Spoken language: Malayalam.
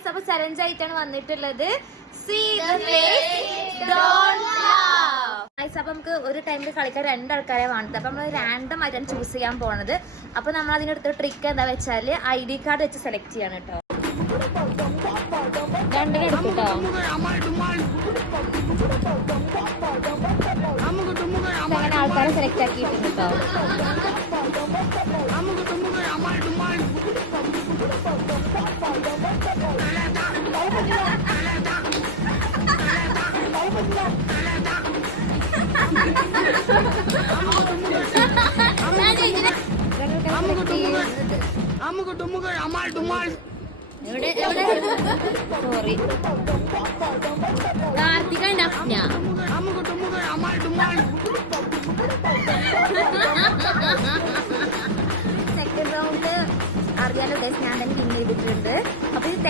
ഗൈസ്, അപ്പൊ ചലഞ്ച് ആയിട്ടാണ് വന്നിട്ടുള്ളത്. See the face, don't love. Guys, അപ്പൊ നമുക്ക് ഒരു ടൈമിൽ കളിക്കാൻ രണ്ടാൾക്കാരെ വേണ്ടത്. അപ്പൊ നമ്മൾ റാൻഡം ആയിട്ടാണ് ചൂസ് ചെയ്യാൻ പോണത്. അപ്പൊ നമ്മൾ അതിനടുത്ത് ട്രിക്ക് എന്താ വെച്ചാല് ID കാർഡ് വെച്ച് സെലക്ട് ചെയ്യാണ് കേട്ടോ. രണ്ടിനെ എടുത്തിട്ടോ. അങ്ങനെ ആൾക്കാരെ സെലക്ട് ആക്കിയിട്ടുണ്ട് കേട്ടോ. സോറി, കാർത്തിക നഫ്ന. സെക്കൻഡ് റൗണ്ട് അറിയാലോ, ഞാൻ തന്നെ വിൻ ചെയ്തിട്ടുണ്ട്. അപ്പൊ ഇത്